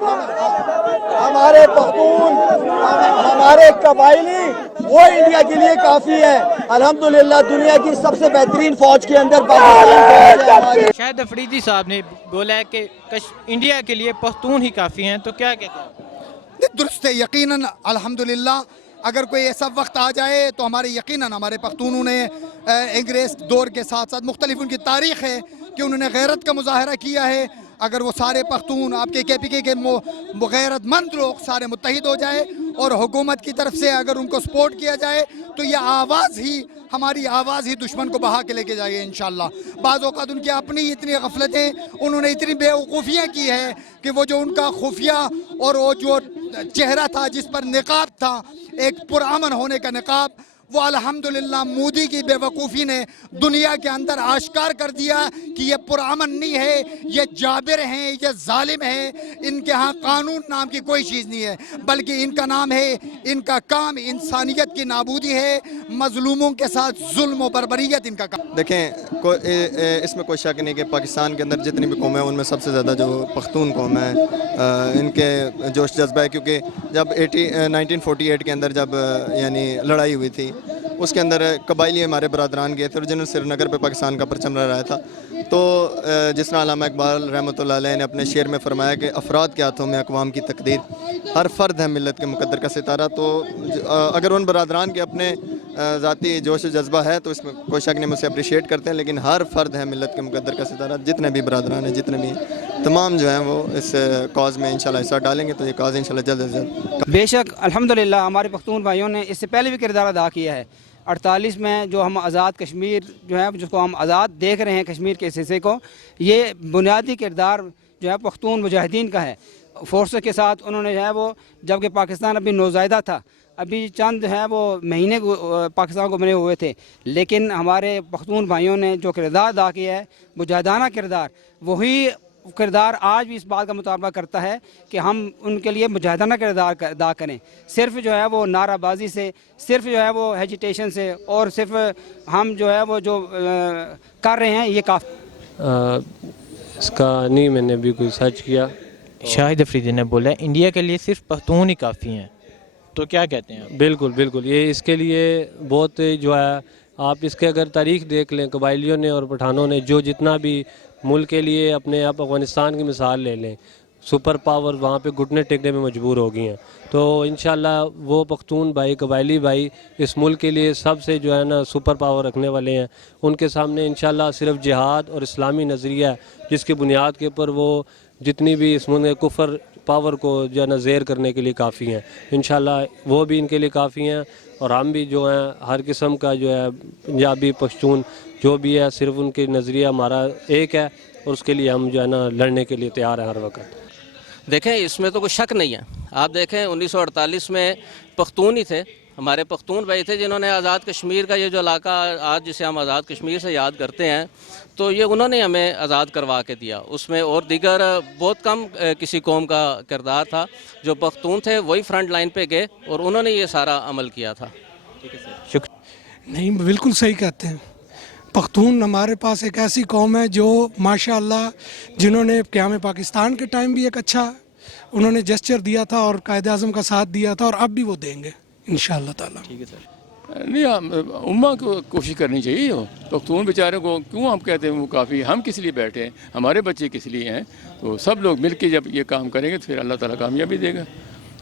हमारे पख्तून, हमारे कबायली, वो इंडिया के लिए काफी है। अल्हम्दुलिल्लाह दुनिया की सबसे बेहतरीन फौज के अंदर पाकिस्तान फौज है हमारी। शाहिद अफरीदी साहब ने बोला है कि इंडिया के लिए पख्तून ही काफ़ी हैं, तो क्या कहते हैं? दुरुस्त है, यकीनन अल्हम्दुलिल्लाह अगर कोई ऐसा वक्त आ जाए तो हमारे यकीनन हमारे पख्तूनों ने अंग्रेज़ दौर के साथ साथ मुख्तलिफ उनकी तारीख़ है कि उन्होंने गैरत का मुजाहरा किया है। अगर वो सारे पख्तून आपके KPK के गैरतमंद लोग सारे मुत्तहिद हो जाए और हुकूमत की तरफ से अगर उनको सपोर्ट किया जाए तो ये आवाज़ ही हमारी आवाज़ ही दुश्मन को बहा के लेके जाएगी इंशाअल्लाह। बाज़ औक़ात उनकी अपनी इतनी गफलतें, उन्होंने इतनी बेवकूफ़ियाँ की है कि वो जो उनका खुफिया और वो जो चेहरा था जिस पर निकाब था, एक पुरअमन होने का निकाब, वो अल्हम्दुलिल्लाह मोदी की बेवकूफ़ी ने दुनिया के अंदर आश्कार कर दिया कि ये पुरअमन नहीं है, ये जाबिर हैं, ये जालिम हैं। इनके यहाँ कानून नाम की कोई चीज़ नहीं है, बल्कि इनका नाम है, इनका काम इंसानियत की नाबूदी है, मजलूमों के साथ जुल्म और बर्बरियत इनका काम। देखें, इसमें कोई शक नहीं कि पाकिस्तान के अंदर जितनी भी कौमें हैं उनमें सबसे ज़्यादा जो पख्तून कौम है, इनके जोश जज्बा है। क्योंकि जब 1948 के अंदर जब यानी लड़ाई हुई थी, उसके अंदर कबायली हमारे बरदरान गए थे और जिन्होंने श्रीनगर पे पाकिस्तान का परचम लहराया था। तो जिस तरह अल्लामा इकबाल रहमतुल्लाह अलैह ने अपने शेर में फरमाया कि अफराद के हाथों में अक़वाम की तकदीर, हर फ़र्द है मिलत के मुक़द्दर का सितारा। तो अगर उन बरदरान के अपने ज़ाती जोश जज्बा है तो इसमें कोई शक नहीं, मुझसे अप्रिशिएट करते हैं। लेकिन हर फ़र्द है मिलत के मुक़द्दर का सितारा, जितने भी बरदरान हैं, जितने भी तमाम जो हैं वो इस कॉज़ में इंशाल्लाह हिस्सा डालेंगे तो ये कॉज़ इंशाल्लाह जल्द से जल्द। बेशक अल्हम्दुलिल्लाह हमारे पख्तून भाइयों ने इससे पहले भी किरदार अदा किया है। 48 में जो हम आज़ाद कश्मीर जो है, जिसको हम आज़ाद देख रहे हैं कश्मीर के इस हिस्से को, ये बुनियादी किरदार जो है पख्तून मुजाहिदीन का है। फोर्स के साथ उन्होंने जो है वो, जबकि पाकिस्तान अभी नौज़ायदा था, अभी चंद है वो महीने पाकिस्तान को बने हुए थे, लेकिन हमारे पख्तून भाइयों ने जो किरदार अदा किया है, मुजाहिदाना किरदार, वही किरदार आज भी इस बात का मुतालबा करता है कि हम उनके लिए मुजाहिदाना किरदार अदा करें। सिर्फ जो है वो नाराबाजी से, सिर्फ जो है वो हेजिटेशन से और सिर्फ हम जो है वो जो कर रहे हैं ये काफ़ी। इसका नहीं मैंने भी कोई सर्च किया। शाहिद अफरीदी ने बोला इंडिया के लिए सिर्फ पख्तून ही काफ़ी हैं, तो क्या कहते हैं आप? बिल्कुल बिल्कुल, ये इसके लिए बहुत जो है, आप इसके अगर तारीख़ देख लें, कबायलियों ने और पठानों ने जो जितना भी मुल्क के लिए अपने आप अफ़गानिस्तान की मिसाल ले लें, सुपर पावर वहाँ पे घुटने टेकने में मजबूर हो गई हैं। तो इंशाल्लाह वो पख्तून भाई, कबायली भाई इस मुल्क के लिए सबसे जो है ना सुपर पावर रखने वाले हैं। उनके सामने इंशाल्लाह सिर्फ जिहाद और इस्लामी नज़रिया जिसकी बुनियाद के ऊपर वो जितनी भी इस मुल्क कुफर पावर को जो है ना ज़ेर करने के लिए काफ़ी हैं। इंशाल्लाह वो भी इनके लिए काफ़ी हैं और हम भी जो हैं हर किस्म का जो है पंजाबी पश्तून जो भी है, सिर्फ उनके नज़रिया हमारा एक है और उसके लिए हम जो है ना लड़ने के लिए तैयार हैं हर वक्त। देखें, इसमें तो कोई शक नहीं है। आप देखें 1948 में पख्तून ही थे, हमारे पख्तून भाई थे जिन्होंने आज़ाद कश्मीर का ये जो इलाका आज जिसे हम आज़ाद कश्मीर से याद करते हैं, तो ये उन्होंने हमें आज़ाद करवा के दिया। उसमें और दीगर बहुत कम किसी कौम का किरदार था। जो पख्तून थे वही फ्रंट लाइन पे गए और उन्होंने ये सारा अमल किया था। ठीक है सर, शुक्रिया। नहीं, बिल्कुल सही कहते हैं। पख्तून हमारे पास एक ऐसी कौम है जो माशाअल्लाह, जिन्होंने क़याम पाकिस्तान के टाइम भी एक अच्छा उन्होंने जेस्चर दिया था और कायद-ए-आज़म का साथ दिया था और अब भी वो देंगे इंशाअल्लाह ताला। ठीक है सर। नहीं, उम्मा को कोशिश करनी चाहिए। पख्तून बेचारों को क्यों हम कहते हैं वो काफ़ी, हम किस लिए बैठे हैं, हमारे बच्चे किस लिए हैं। तो सब लोग मिल के जब ये काम करेंगे तो फिर अल्लाह ताला कामयाबी देगा।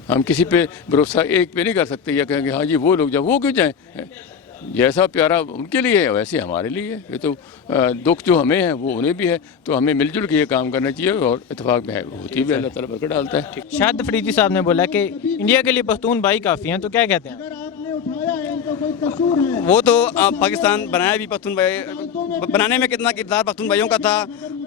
हम किसी पे भरोसा एक पे नहीं कर सकते या कहेंगे हाँ जी वो लोग जब वो क्यों जाएँ। जैसा प्यारा उनके लिए है वैसे हमारे लिए है। ये तो दुख जो हमें है वो उन्हें भी है, तो हमें मिलजुल के ये काम करना चाहिए और इत्तेफाक में है होती भी अल्लाह ताला बरकत डालता है। शाहिद अफरीदी साहब ने बोला कि इंडिया के लिए पख्तून भाई काफ़ी हैं, तो क्या कहते हैं? वो तो पाकिस्तान बनाया भी पख्तून भाई, बनाने में कितना किरदार पख्तून भाइयों का था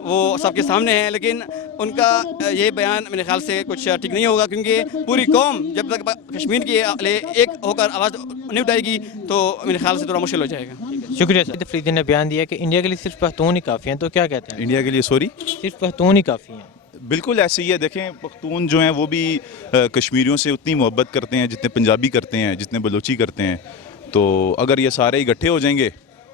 वो सबके सामने है, लेकिन उनका ये बयान मेरे ख्याल से कुछ ठीक नहीं होगा, क्योंकि पूरी कौम जब तक कश्मीर के लिए एक होकर आवाज़ नहीं उठाएगी तो मेरे ख्याल से थोड़ा मुश्किल हो जाएगा। शुक्रिया सर। अफरीदी ने बयान दिया कि इंडिया के लिए सिर्फ पख्तून ही काफ़ी हैं, तो क्या कहते हैं? इंडिया के लिए सिर्फ पख्तून ही काफ़ी हैं। बिल्कुल ऐसे ही है। देखें, पख्तून जो हैं वो भी कश्मीरियों से उतनी मोहब्बत करते हैं जितने पंजाबी करते हैं, जितने बलोची करते हैं। तो अगर ये सारे इकट्ठे हो जाएंगे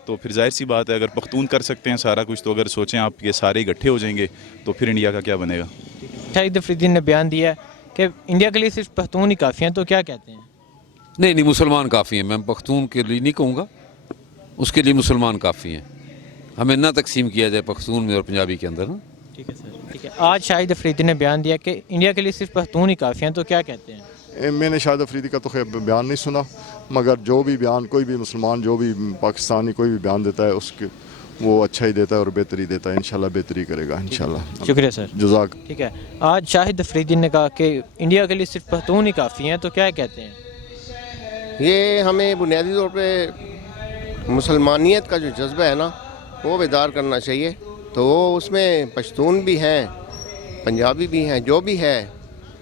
तो फिर जाहिर सी बात है, अगर पख्तून कर सकते हैं सारा कुछ, तो अगर सोचें आप ये सारे इकट्ठे हो जाएंगे तो फिर इंडिया का क्या बनेगा। शाहिद अफरीदी ने बयान दिया है कि इंडिया के लिए सिर्फ पख्तून ही काफ़ी हैं, तो क्या कहते हैं? नहीं नहीं, मुसलमान काफ़ी हैं। मैं पख्तून के लिए नहीं कहूँगा, उसके लिए मुसलमान काफ़ी हैं। हमें ना तकसीम किया जाए पख्तून में और पंजाबी के अंदर ना। ठीक है सर, ठीक है। आज शाहिद अफरीदी ने बयान दिया कि इंडिया के लिए सिर्फ पख्तून ही काफ़ी हैं, तो क्या कहते हैं? मैंने शाहिद अफरीदी का तो खैर बयान नहीं सुना, मगर जो भी बयान कोई भी मुसलमान जो भी पाकिस्तानी कोई भी बयान देता है उसके वो अच्छा ही देता है और बेहतरी देता है। इंशाल्लाह बेहतरी करेगा इंशाल्लाह। शुक्रिया सर। जज़ाक। ठीक है, आज शाहिद अफरीदी ने कहा कि इंडिया के लिए सिर्फ पख्तून ही काफ़ी हैं, तो क्या कहते हैं? ये हमें बुनियादी तौर पे मुसलमानियत का जो जज्बा है ना वो बेदार करना चाहिए। तो उसमें पश्तून भी हैं, पंजाबी भी हैं, जो भी है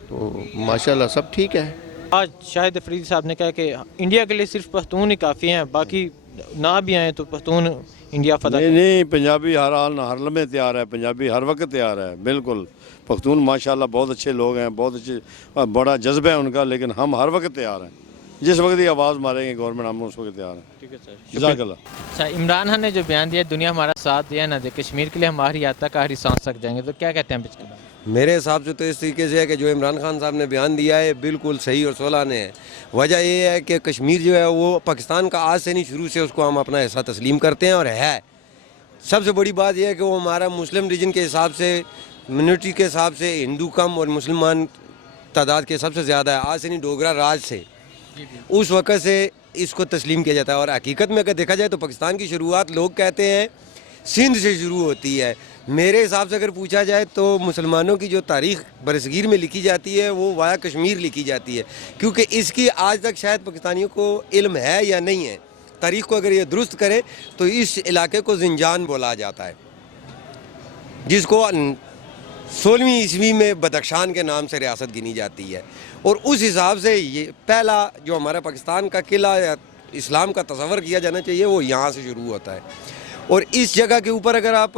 तो माशाल्लाह सब ठीक है। आज शाहिद अफरीदी साहब ने कहा कि इंडिया के लिए सिर्फ पख्तून ही काफ़ी हैं, बाकी ना भी आए तो पख्तून इंडिया फतह। नहीं, पंजाबी हर लम्हे तैयार है, पंजाबी हर वक्त तैयार है। बिल्कुल, पख्तून माशाल्लाह बहुत अच्छे लोग हैं, बहुत अच्छे, बड़ा जज्बा है उनका, लेकिन हम हर वक्त तैयार हैं। जिस वक्त ये आवाज़ मारेंगे गवर्नमेंट, हम उस वक्त तैयार हैं। ठीक है सर, जज़ाकल्लाह। अच्छा, इमरान खान ने जो बयान दिया दुनिया हमारा साथ दिया ना दे, कश्मीर के लिए हम आखिरी याद तक आखिरी सांस तक जाएंगे, तो क्या कहते हैं इसके बारे में? मेरे हिसाब से तो इस तरीके से है कि जो इमरान खान साहब ने बयान दिया है बिल्कुल सही और सोलाने है। वजह ये है कि कश्मीर जो है वो पाकिस्तान का आज से नहीं, शुरू से उसको हम अपना हिस्सा तस्लीम करते हैं और है। सबसे बड़ी बात यह है कि वो हमारा मुस्लिम रीजन के हिसाब से, मिनोरिटी के हिसाब से हिंदू कम और मुसलमान तादाद के सबसे ज़्यादा है। आज से नहीं, डोगरा राज से उस वक़्त से इसको तस्लीम किया जाता है। और हकीकत में अगर देखा जाए तो पाकिस्तान की शुरुआत लोग कहते हैं सिंध से शुरू होती है। मेरे हिसाब से अगर पूछा जाए तो मुसलमानों की जो तारीख़ बरसगीर में लिखी जाती है वो वाया कश्मीर लिखी जाती है, क्योंकि इसकी आज तक शायद पाकिस्तानियों को इल्म है या नहीं है। तारीख़ को अगर ये दुरुस्त करे तो इस इलाके को ज़िंजान बोला जाता है, जिसको 16वीं ईस्वी में बदख्शान के नाम से रियासत गिनी जाती है। और उस हिसाब से ये पहला जो हमारा पाकिस्तान का किला या इस्लाम का तस्वर किया जाना चाहिए वो यहाँ से शुरू होता है। और इस जगह के ऊपर अगर आप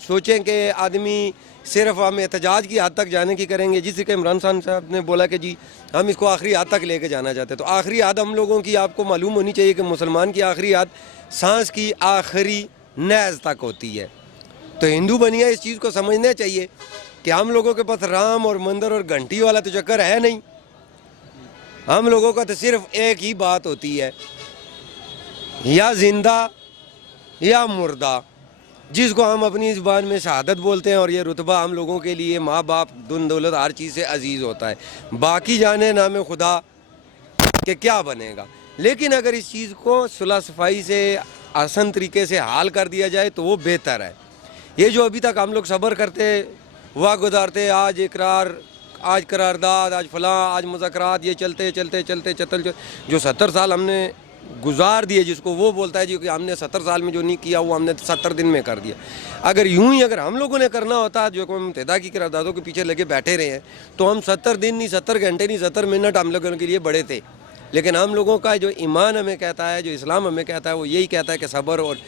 सोचें कि आदमी सिर्फ हम एहतजाज की हद तक जाने की करेंगे, जिस कि इमरान खान साहब ने बोला कि जी हम इसको आखिरी हद तक लेके जाना चाहते हैं, तो आखिरी हद हम लोगों की आपको मालूम होनी चाहिए कि मुसलमान की आखिरी हद सांस की आखिरी नहज तक होती है। तो हिंदू बनिया इस चीज़ को समझना चाहिए कि हम लोगों के पास राम और मंदिर और घंटी वाला तो चक्कर है नहीं। हम लोगों का तो सिर्फ एक ही बात होती है, या जिंदा या मुर्दा, जिसको हम अपनी ज़बान में शहादत बोलते हैं। और ये रुतबा हम लोगों के लिए माँ बाप दुन दौलत हर चीज़ से अजीज़ होता है। बाकी जाने नाम खुदा के क्या बनेगा। लेकिन अगर इस चीज़ को सुलह सफाई से आसान तरीके से हाल कर दिया जाए तो वो बेहतर है। ये जो अभी तक हम लोग सब्र करते वह गुजारते, आज इकरार, आज करारदाद, आज फलां, आज मुज़ाकरात, ये चलते चलते चलते चलते जो 70 साल हमने गुजार दिए, जिसको वो बोलता है जी कि हमने 70 साल में जो नहीं किया वो हमने 70 दिन में कर दिया। अगर यूं ही अगर हम लोगों ने करना होता, जो कि हम मुत्तहिदा की करारदादों के पीछे लगे बैठे रहे हैं, तो हम 70 दिन नहीं, 70 घंटे नहीं, 70 मिनट हम लोगों के लिए बड़े थे। लेकिन हम लोगों का जो ईमान हमें कहता है, जो इस्लाम हमें कहता है, वो यही कहता है कि सब्र और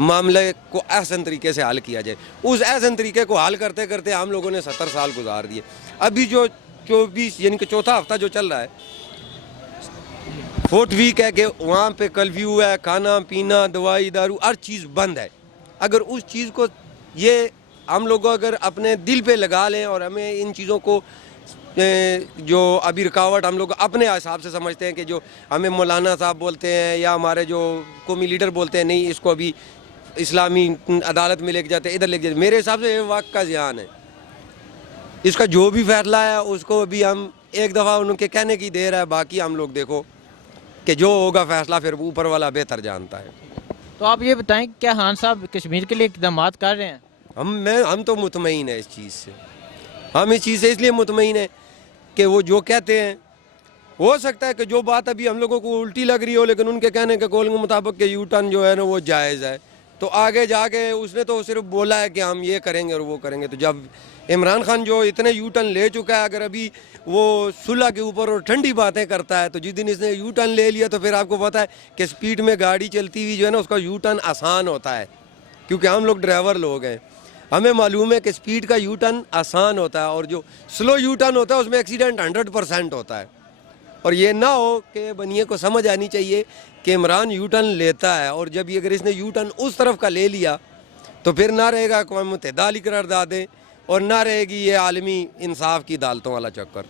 मामले को एहसन तरीके से हल किया जाए। उस एहसन तरीके को हल करते करते हम लोगों ने 70 साल गुजार दिए। अभी जो 24 यानी कि चौथा हफ्ता जो चल रहा है, 4th वीक है कि वहाँ पे कर्फ्यू है, खाना पीना दवाई दारू हर चीज़ बंद है। अगर उस चीज़ को ये हम लोग अगर अपने दिल पे लगा लें और हमें इन चीज़ों को जो अभी रुकावट हम लोग अपने हिसाब से समझते हैं कि जो हमें मौलाना साहब बोलते हैं या हमारे जो कौमी लीडर बोलते हैं नहीं इसको अभी इस्लामी अदालत में लेके जाते हैं, इधर लेके जाते, मेरे हिसाब से ये वक्त का ज़ियान है। इसका जो भी फैसला है उसको अभी हम एक दफ़ा उनके कहने की देर है, बाकी हम लोग देखो कि जो होगा फैसला फिर ऊपर वाला बेहतर जानता है। तो आप ये बताएं क्या खान साहब कश्मीर के लिए इक़दाम कर रहे हैं? हम तो मुतमईन है इस चीज़ से। हम इस चीज़ से इसलिए मुतमईन है कि वो जो कहते हैं, हो सकता है कि जो बात अभी हम लोगों को उल्टी लग रही हो, लेकिन उनके कहने के कौल के मुताबिक कि यू टर्न जो है ना वो जायज़ है। तो आगे जाके उसने तो सिर्फ बोला है कि हम ये करेंगे और वो करेंगे। तो जब इमरान खान जो इतने यू टर्न ले चुका है, अगर अभी वो सुलह के ऊपर और ठंडी बातें करता है, तो जिस दिन इसने यू टर्न ले लिया तो फिर आपको पता है कि स्पीड में गाड़ी चलती हुई जो है ना उसका यू टर्न आसान होता है, क्योंकि हम लोग ड्राइवर लोग हैं, हमें मालूम है कि स्पीड का यू टर्न आसान होता है और जो स्लो यू टर्न होता है उसमें एक्सीडेंट 100% होता है। और ये ना हो कि बनिए को समझ आनी चाहिए कि इमरान यू टर्न लेता है और जब ये अगर इसने यू टर्न उस तरफ का ले लिया तो फिर ना रहेगा अक़वाम मुत्तहिदा वाली करारदादें, اور نہ رہے گی یہ عالمی انصاف کی عدالتوں والا چکر.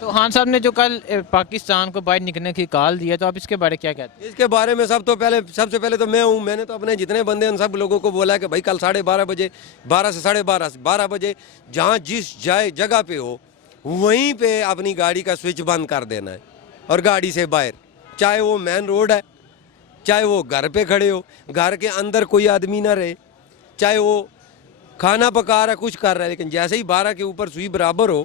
تو خان صاحب نے جو کل پاکستان کو باہر نکلنے کی کال دی ہے تو آپ اس کے بارے کیا کہتے ہیں؟ اس کے بارے میں سب سے پہلے تو میں ہوں. میں نے تو اپنے جتنے بندے ان سب لوگوں کو بولا ہے کہ بھائی کل 12:30 بجے 12 سے 12:30 بجے جہاں جس جگہ پہ ہو وہیں پہ اپنی گاڑی کا سوئچ بند کر دینا ہے اور گاڑی سے باہر, چاہے وہ مین روڈ ہے, چاہے وہ گھر پہ کھڑے ہو, گھر کے اندر کوئی آدمی نہ رہے, چاہے وہ کھانا پکا رہا ہے کچھ کر رہا ہے, لیکن جیسے ہی 12 کے اوپر سوئی برابر ہو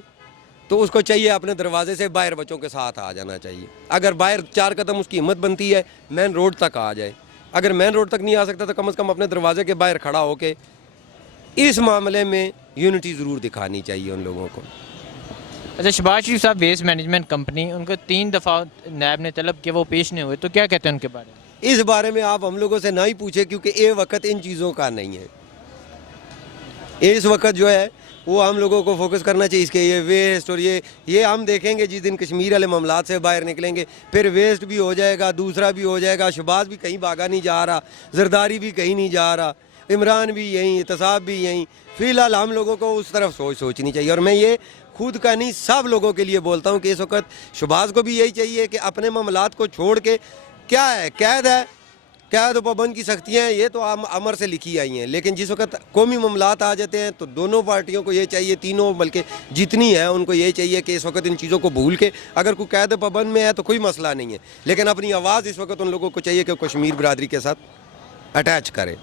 تو اس کو چاہیے اپنے دروازے سے باہر بچوں کے ساتھ آ جانا چاہیے. اگر باہر 4 قدم اس کی ہمت بنتی ہے مین روڈ تک آ جائے. اگر مین روڈ تک نہیں آ سکتا تو کم از کم اپنے دروازے کے باہر کھڑا ہو کے اس معاملے میں یونٹی ضرور دکھانی چاہیے ان لوگوں کو. اچھا, شہباز شریف صاحب ویسٹ مینجمنٹ کمپنی, ان کو 3 دفعہ نیب نے طلب کیا, وہ پیش نہیں ہوئے, تو کیا کہتے ہیں ان کے بارے میں؟ اس بارے میں آپ ہم لوگوں سے نہ ہی پوچھیں کیونکہ یہ وقت ان چیزوں کا نہیں ہے. اس وقت جو ہے وہ ہم لوگوں کو فوکس کرنا چاہیے اس کے یہ ویسٹ اور یہ ہم دیکھیں گے جس دن کشمیر والے معاملات سے باہر نکلیں گے پھر ویسٹ بھی ہو جائے گا, دوسرا بھی ہو جائے گا. شہباز بھی کہیں بھاگا نہیں جا رہا, زرداری بھی کہیں نہیں جا رہا, عمران بھی یہیں, احتساب بھی یہیں. فی الحال ہم لوگوں کو اس طرف سوچنی چاہیے. اور میں یہ خود کا نہیں سب لوگوں کے لیے بولتا ہوں کہ اس وقت شہباز کو بھی یہی چاہیے کہ اپنے معاملات کو چھوڑ کے, کیا ہے قید و پابند کی سختیاں ہیں یہ تو امر سے لکھی آئی ہیں, لیکن جس وقت قومی معاملات آ جاتے ہیں تو دونوں پارٹیوں کو یہ چاہیے, تینوں بلکہ جتنی ہیں ان کو یہ چاہیے کہ اس وقت ان چیزوں کو بھول کے اگر کوئی قید و پابند میں ہے تو کوئی مسئلہ نہیں ہے, لیکن اپنی آواز اس وقت ان لوگوں کو چاہیے کہ کشمیر برادری کے ساتھ اٹیچ کرے.